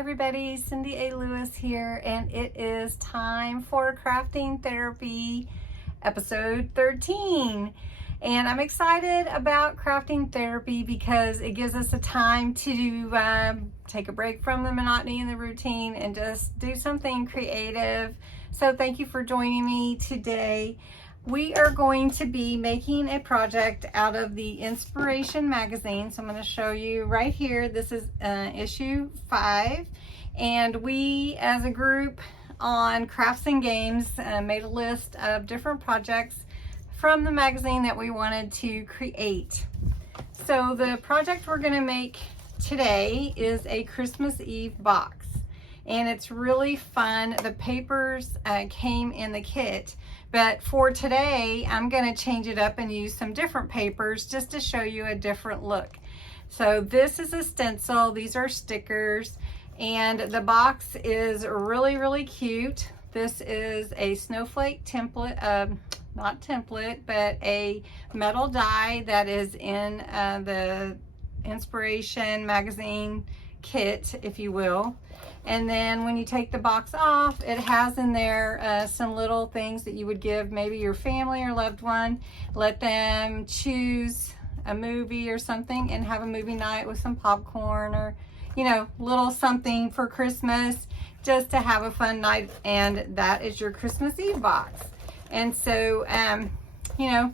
everybody, CindyALewis here, and it is time for Crafting Therapy episode 13. And I'm excited about Crafting Therapy because it gives us a time to take a break from the monotony and the routine and just do something creative. So thank you for joining me today. We are going to be making a project out of the Inspiration magazine. So I'm going to show you right here. This is issue 5. And we as a group on Crafts and Games made a list of different projects from the magazine that we wanted to create. So the project we're going to make today is a Christmas Eve box. And it's really fun. The papers came in the kit. But for today, I'm going to change it up and use some different papers just to show you a different look. So this is a stencil. These are stickers. And the box is really, really cute. This is a snowflake template, not template, but a metal die that is in the Inspiration magazine kit, if you will. And then when you take the box off, it has in there some little things that you would give maybe your family or loved one. Let them choose a movie or something and have a movie night with some popcorn or, you know, little something for Christmas just to have a fun night. And that is your Christmas Eve box. And so, you know,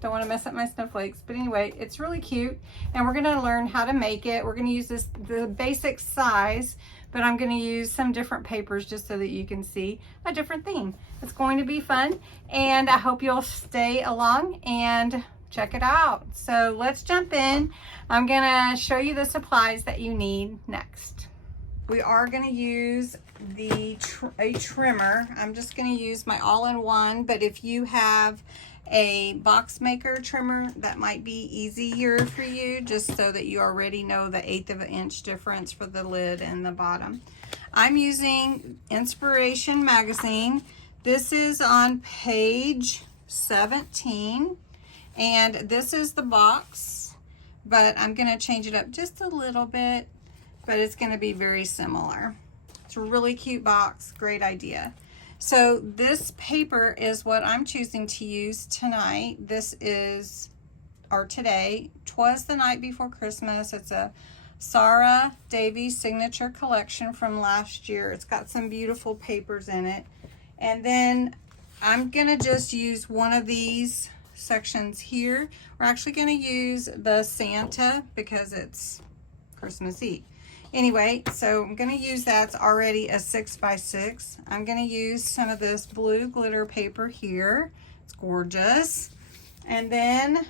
don't want to mess up my snowflakes, but anyway, it's really cute, and we're going to learn how to make it. We're going to use the basic size, but I'm going to use some different papers just so that you can see a different theme. It's going to be fun, and I hope you'll stay along and check it out. So let's jump in. I'm going to show you the supplies that you need next. We are going to use a trimmer. I'm just going to use my all-in-one, but if you have a box maker trimmer, that might be easier for you, just so that you already know the 1/8 of an inch difference for the lid and the bottom. I'm using Inspiration magazine. This is on page 17, and this is the box, but I'm going to change it up just a little bit, but it's going to be very similar. It's a really cute box, great idea. So this paper is what I'm choosing to use tonight. This is, or today, 'Twas the Night Before Christmas. It's a Sarah Davies signature collection from last year. It's got some beautiful papers in it. And then I'm gonna just use one of these sections here. We're actually gonna use the Santa because it's Christmas Eve. Anyway, so I'm going to use that's already a 6x6. I'm going to use some of this blue glitter paper here. It's gorgeous. And then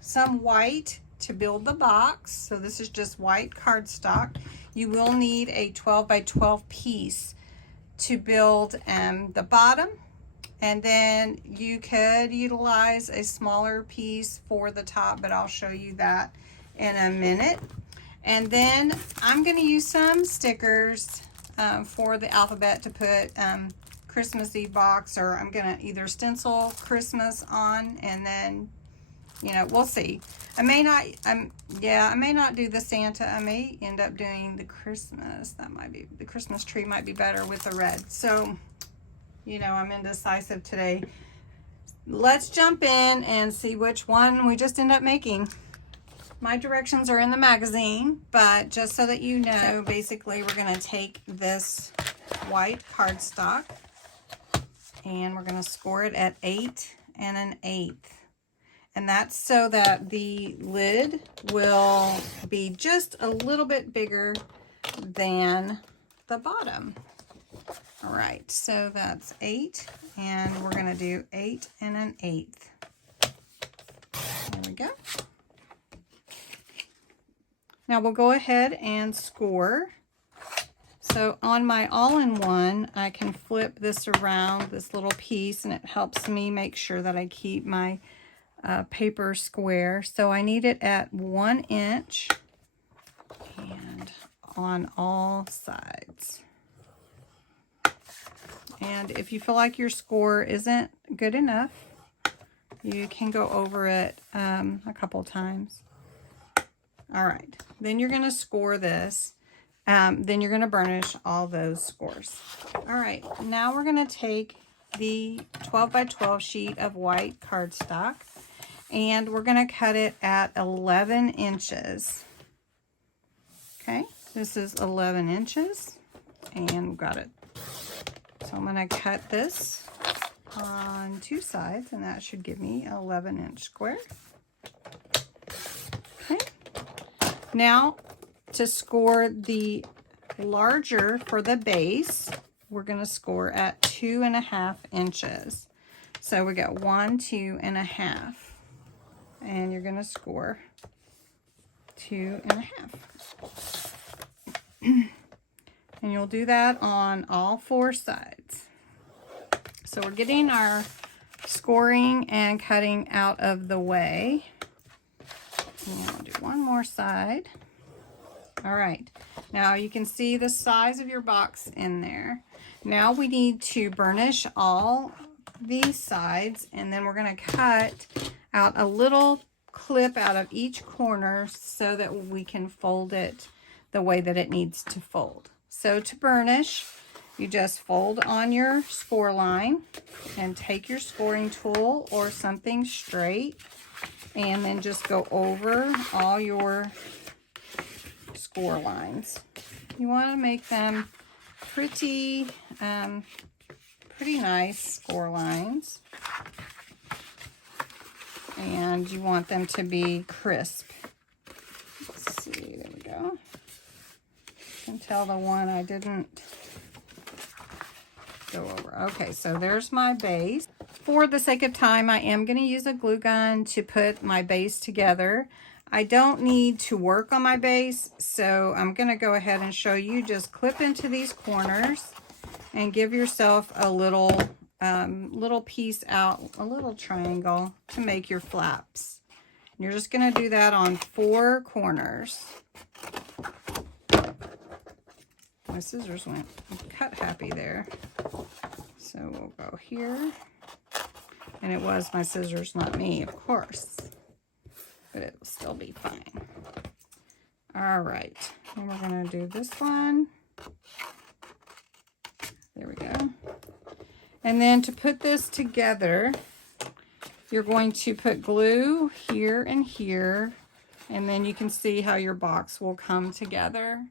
some white to build the box. So this is just white cardstock. You will need a 12x12 piece to build the bottom. And then you could utilize a smaller piece for the top, but I'll show you that in a minute. And then I'm going to use some stickers for the alphabet to put Christmas Eve box, or I'm going to either stencil Christmas on, and then, you know, we'll see. I may not do the Santa. I may end up doing the Christmas. That might be, the Christmas tree might be better with the red. So, you know, I'm indecisive today. Let's jump in and see which one we just end up making. My directions are in the magazine, but just so that you know, basically we're going to take this white cardstock and we're going to score it at 8 1/8. And that's so that the lid will be just a little bit bigger than the bottom. All right, so that's 8, and we're going to do 8 1/8. There we go. Now we'll go ahead and score. So on my all-in-one, I can flip this around, this little piece, and it helps me make sure that I keep my paper square. So I need it at 1 inch and on all sides. And if you feel like your score isn't good enough, you can go over it a couple times. All right, then you're going to score this. then you're going to burnish all those scores. All right, now we're going to take the 12 by 12 sheet of white cardstock, and we're going to cut it at 11 inches. Okay, this is 11 inches, and we've got it. So I'm going to cut this on 2 sides, and that should give me an 11-inch square. Okay, now to score the larger for the base, we're going to score at 2.5 inches. So we got 1, 2.5, and you're going to score 2.5. And you'll do that on all 4 sides. So we're getting our scoring and cutting out of the way. And I'll do one more side. All right, now you can see the size of your box in there. Now we need to burnish all these sides, and then we're going to cut out a little clip out of each corner so that we can fold it the way that it needs to fold. So to burnish, you just fold on your score line and take your scoring tool or something straight, and then just go over all your score lines. You want to make them pretty nice score lines, and you want them to be crisp. Let's see, there we go. You can tell the one I didn't go over. Okay, so there's my base. For the sake of time, I am going to use a glue gun to put my base together. I don't need to work on my base, so I'm going to go ahead and show you. Just clip into these corners and give yourself a little piece out, a little triangle to make your flaps. And you're just going to do that on 4 corners. My scissors went cut happy there. So we'll go here. And it was my scissors, not me, of course. But it will still be fine. All right, and we're going to do this one. There we go. And then to put this together, you're going to put glue here and here, and then you can see how your box will come together.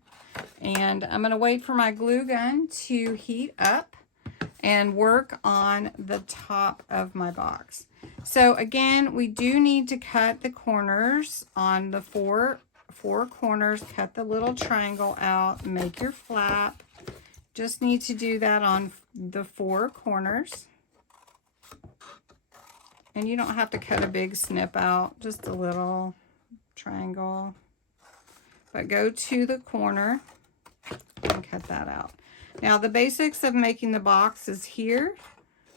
And I'm going to wait for my glue gun to heat up and work on the top of my box. So again, we do need to cut the corners on the four corners. Cut the little triangle out, make your flap. Just need to do that on the 4 corners. And you don't have to cut a big snip out, just a little triangle. But go to the corner and cut that out. Now the basics of making the box is here.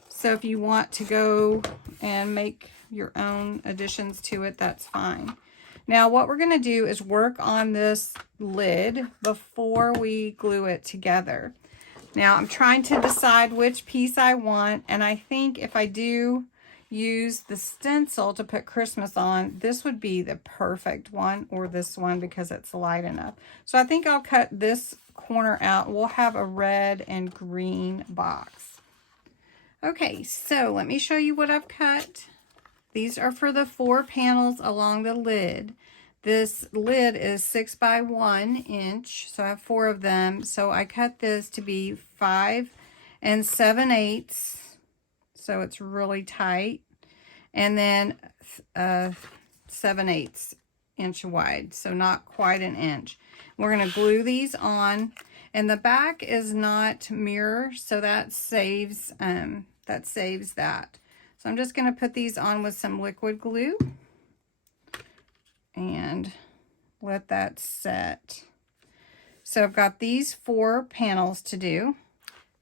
So if you want to go and make your own additions to it, that's fine. Now what we're going to do is work on this lid before we glue it together. Now I'm trying to decide which piece I want, and I think if I do use the stencil to put Christmas on, this would be the perfect one, or this one, because it's light enough. So I think I'll cut this corner out. We'll have a red and green box. Okay, so let me show you what I've cut. These are for the 4 panels along the lid. This lid is 6 by 1 inch, so I have 4 of them. So I cut this to be 5 7/8, so it's really tight. And then 7/8 inch wide, so not quite an inch. We're going to glue these on, and the back is not mirror, so that saves that. So I'm just going to put these on with some liquid glue and let that set. So I've got these 4 panels to do.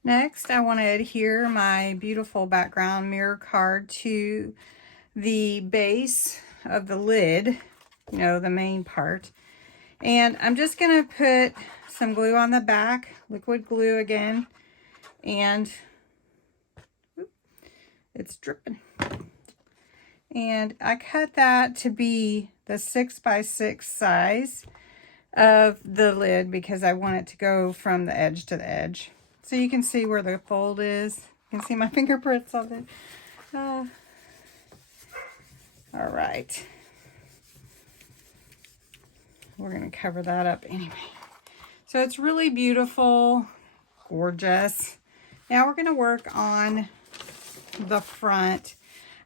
Next, I want to adhere my beautiful background mirror card to the base of the lid, you know, the main part. And I'm just going to put some glue on the back, liquid glue again, and it's dripping. And I cut that to be the 6 by 6 size. of the lid because I want it to go from the edge to the edge. So you can see where the fold is. You can see my fingerprints on it. All right. We're going to cover that up anyway. So it's really beautiful, gorgeous. Now we're going to work on the front.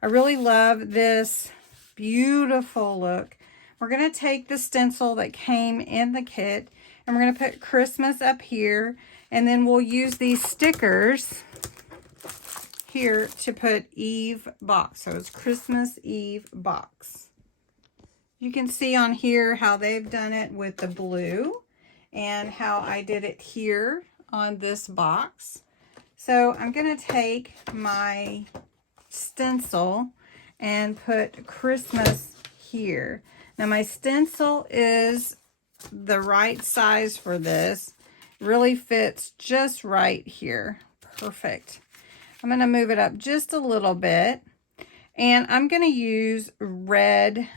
I really love this beautiful look. We're going to take the stencil that came in the kit and we're going to put Christmas up here, and then we'll use these stickers here to put Eve box. So it's Christmas Eve box. You can see on here how they've done it with the blue and how I did it here on this box. So I'm going to take my stencil and put Christmas here. Now my stencil is the right size for this. It really fits just right here. Perfect. I'm going to move it up just a little bit, and I'm going to use red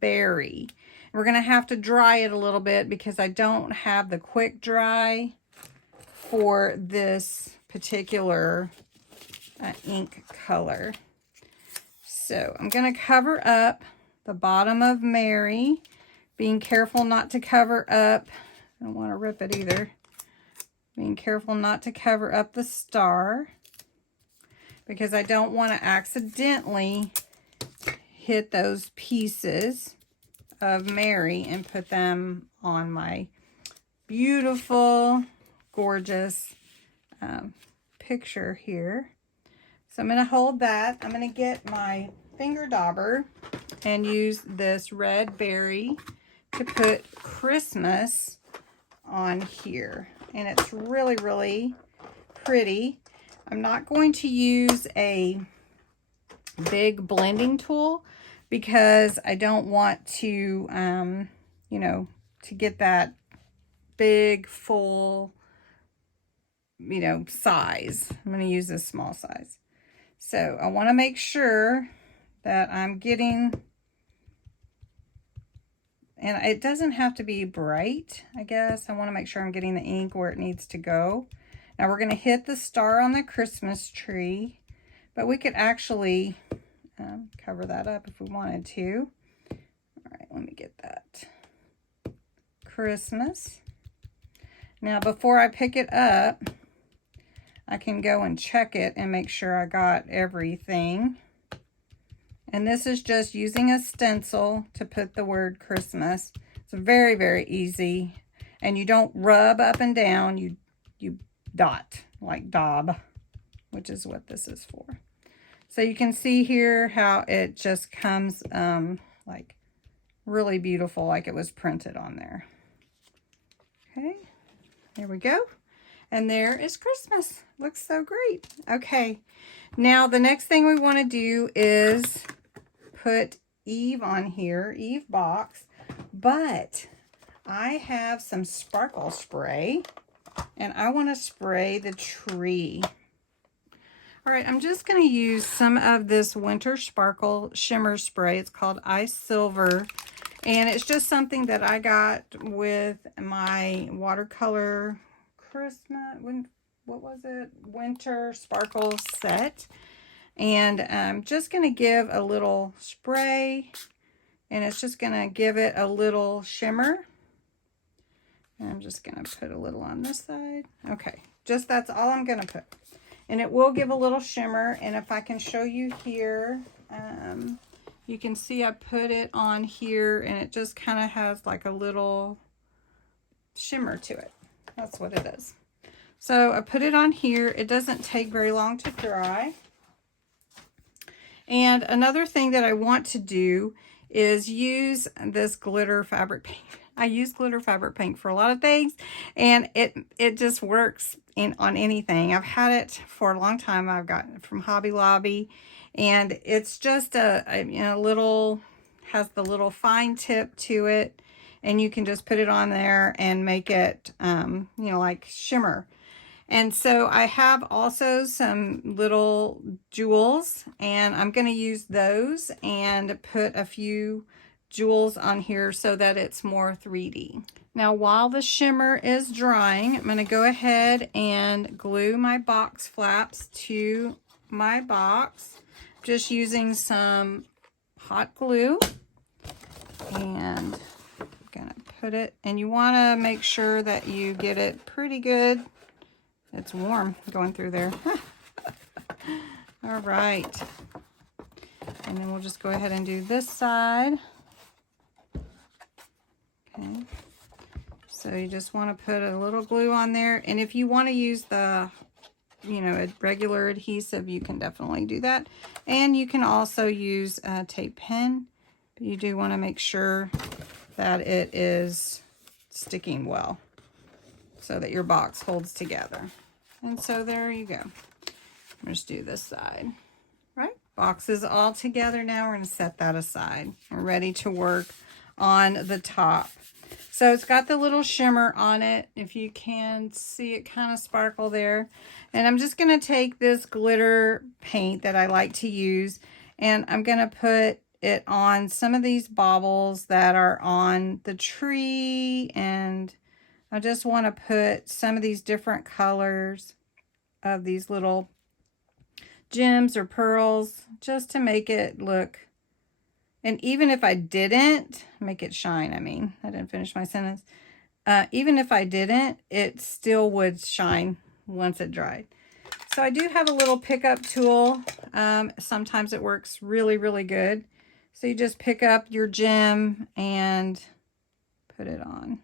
berry. We're going to have to dry it a little bit because I don't have the quick dry for this particular ink color. So I'm going to cover up the bottom of Mary, being careful not to cover up, I don't want to rip it either, being careful not to cover up the star because I don't want to accidentally hit those pieces of Mary and put them on my beautiful, gorgeous picture here. So I'm going to hold that. I'm going to get my finger dauber and use this red berry to put Christmas on here. And it's really, really pretty. I'm not going to use a big blending tool because I don't want to, you know, to get that big, full, you know, size. I'm going to use this small size. So I want to make sure that I'm getting, and it doesn't have to be bright, I guess. I want to make sure I'm getting the ink where it needs to go. Now we're going to hit the star on the Christmas tree, but we could actually cover that up if we wanted to. All right, let me get that. Christmas. Now before I pick it up, I can go and check it and make sure I got everything. And this is just using a stencil to put the word Christmas. It's very, very easy. And you don't rub up and down, you dot, like daub, which is what this is for. So you can see here how it just comes like really beautiful, like it was printed on there. Okay, there we go. And there is Christmas. Looks so great. Okay, now the next thing we want to do is put Eve on here, Eve box, but I have some sparkle spray and I want to spray the tree. All right, I'm just going to use some of this Winter Sparkle Shimmer Spray. It's called Ice Silver, and it's just something that I got with my watercolor Christmas, what was it? Winter Sparkle set. And I'm just going to give a little spray, and it's just going to give it a little shimmer. And I'm just going to put a little on this side. Okay, just that's all I'm going to put. And it will give a little shimmer. And if I can show you here, you can see I put it on here, and it just kind of has like a little shimmer to it. That's what it is. So I put it on here. It doesn't take very long to dry. And another thing that I want to do is use this glitter fabric paint. I use glitter fabric paint for a lot of things, and it just works on anything. I've had it for a long time. I've gotten it from Hobby Lobby, and it's just a you know, little, has the little fine tip to it, and you can just put it on there and make it you know, like shimmer. And so I have also some little jewels, and I'm going to use those and put a few jewels on here so that it's more 3D. Now while the shimmer is drying, I'm going to go ahead and glue my box flaps to my box. Just using some hot glue, and I'm going to put it, and you want to make sure that you get it pretty good. It's warm going through there. All right. And then we'll just go ahead and do this side. Okay. So you just want to put a little glue on there. And if you want to use the, you know, a regular adhesive, you can definitely do that. And you can also use a tape pen. But you do want to make sure that it is sticking well so that your box holds together. And so there you go. Let's do this side. Right? Box is all together now. We're going to set that aside. We're ready to work on the top. So it's got the little shimmer on it. If you can see it kind of sparkle there. And I'm just going to take this glitter paint that I like to use, and I'm going to put it on some of these baubles that are on the tree. And I just want to put some of these different colors of these little gems or pearls just to make it look. And even if I didn't make it shine, I mean, I didn't finish my sentence. Even if I didn't, it still would shine once it dried. So I do have a little pickup tool. Sometimes it works really, really good. So you just pick up your gem and put it on.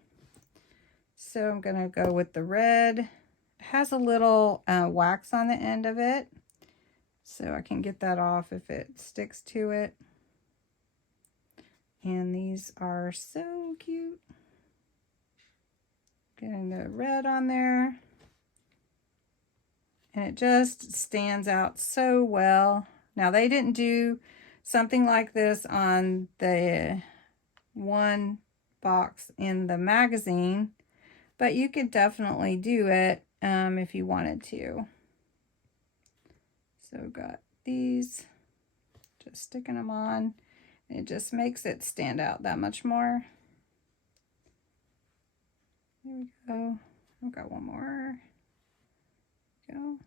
So I'm going to go with the red. It has a little wax on the end of it, so I can get that off if it sticks to it. And these are so cute. Getting the red on there. And it just stands out so well. Now they didn't do something like this on the one box in the magazine, but you could definitely do it if you wanted to. So got these, just sticking them on. It just makes it stand out that much more. There we go. I've got one more. Go.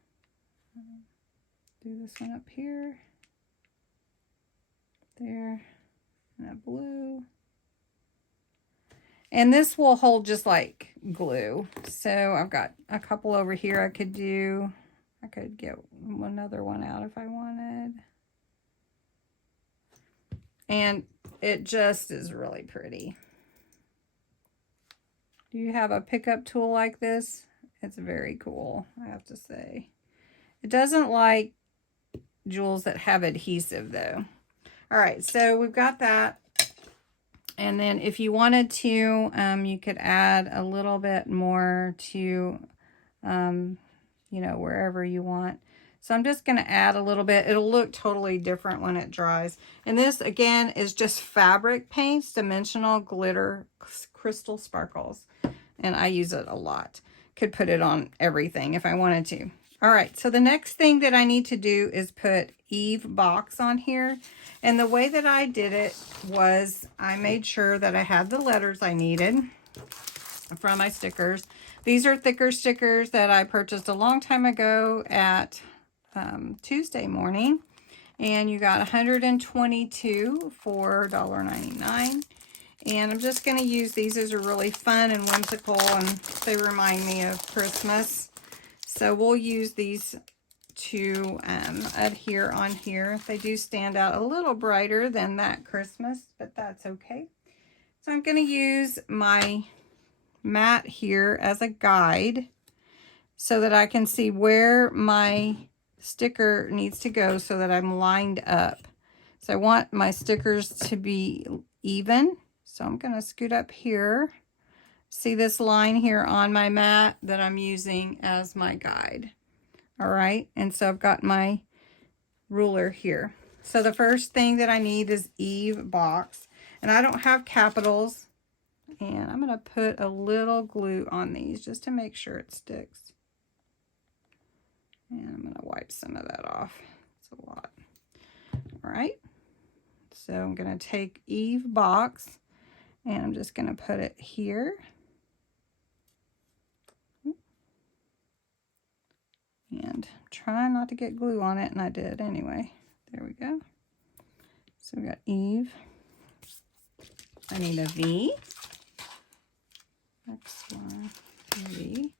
Do this one up here. There. And that blue. And this will hold just like glue. So I've got a couple over here I could do. I could get another one out if I wanted. And it just is really pretty. Do you have a pickup tool like this? It's very cool, I have to say. It doesn't like jewels that have adhesive though. All right, so we've got that. And then if you wanted to, you could add a little bit more to, you know, wherever you want. So I'm just going to add a little bit. It'll look totally different when it dries. And this, again, is just fabric paints, dimensional glitter, crystal sparkles. And I use it a lot. Could put it on everything if I wanted to. All right, so the next thing that I need to do is put Eve Box on here. And the way that I did it was I made sure that I had the letters I needed from my stickers. These are thicker stickers that I purchased a long time ago at Tuesday morning, and you got 122 for $1.99. And I'm just going to use these. These are really fun and whimsical, and they remind me of Christmas. So we'll use these to adhere on here. They do stand out a little brighter than that Christmas, but that's okay. So I'm going to use my mat here as a guide so that I can see where my sticker needs to go so that I'm lined up. So I want my stickers to be even. So I'm going to scoot up here. See this line here on my mat that I'm using as my guide. All right. And so I've got my ruler here. So the first thing that I need is Eve Box. And I don't have capitals. And I'm going to put a little glue on these just to make sure it sticks. And I'm going to wipe some of that off. It's a lot. All right. So I'm going to take Eve box and I'm just going to put it here. And try not to get glue on it, and I did anyway. There we go. So we got Eve. I need a V. Next one, V.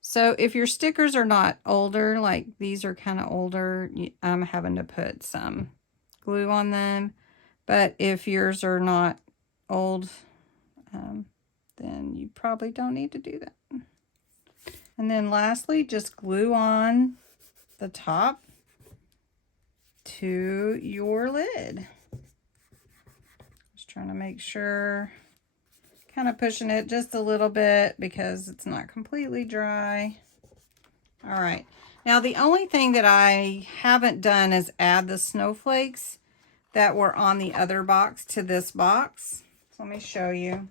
So if your stickers are not older, like these are kind of older, I'm having to put some glue on them. But if yours are not old, then you probably don't need to do that. And then lastly, just glue on the top to your lid. Just trying to make sure, kind of pushing it just a little bit because it's not completely dry. All right. Now the only thing that I haven't done is add the snowflakes that were on the other box to this box. So let me show you.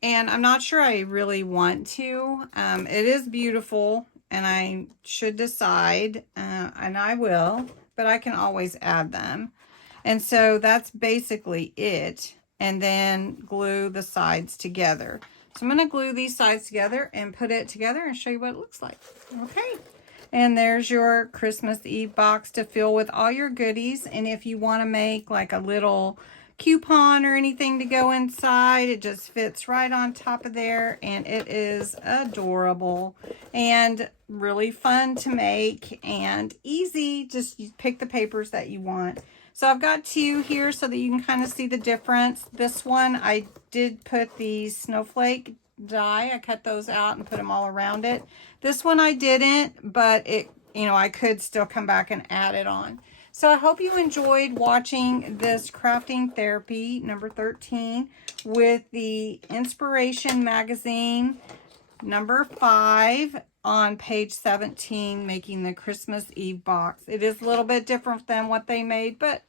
And I'm not sure I really want to. It is beautiful, and I should decide, and I will, but I can always add them. And so that's basically it. And then glue the sides together. So I'm going to glue these sides together and put it together and show you what it looks like. Okay. And there's your Christmas Eve box to fill with all your goodies. And if you want to make like a little coupon or anything to go inside, it just fits right on top of there, and it is adorable and really fun to make and easy. Just pick the papers that you want. So I've got two here so that you can kind of see the difference. This one, I did put the snowflake die. I cut those out and put them all around it. This one I didn't, but it, I could still come back and add it on. So I hope you enjoyed watching this crafting therapy number 13 with the Inspiration magazine number 5 on page 17, making the Christmas Eve box. It is a little bit different than what they made, but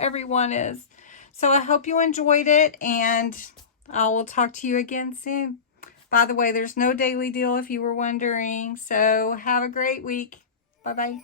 everyone is. So I hope you enjoyed it, and I will talk to you again soon. By the way, there's no daily deal if you were wondering. So have a great week. Bye-bye.